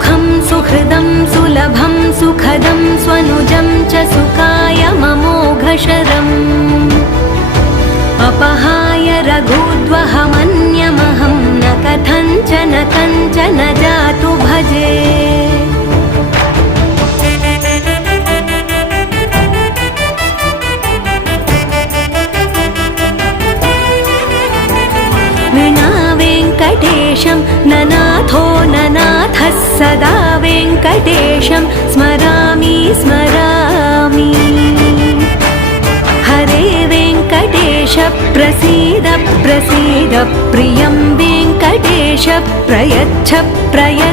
सुखं सुहृदं सुलभं सुखदं स्वनुजं च सुखाय ममोघशरम् अपहाय रघुद्वहमन्यमहं न कथञ्चन जातु भजे। वेङ्कटेशं ननाथो ननाथः सदा वेङ्कटेशं स्मरामि स्मरामि। हरे वेङ्कटेश प्रसीद प्रसीद प्रियं वेङ्कटेश प्रयच्छ प्रयच्छ।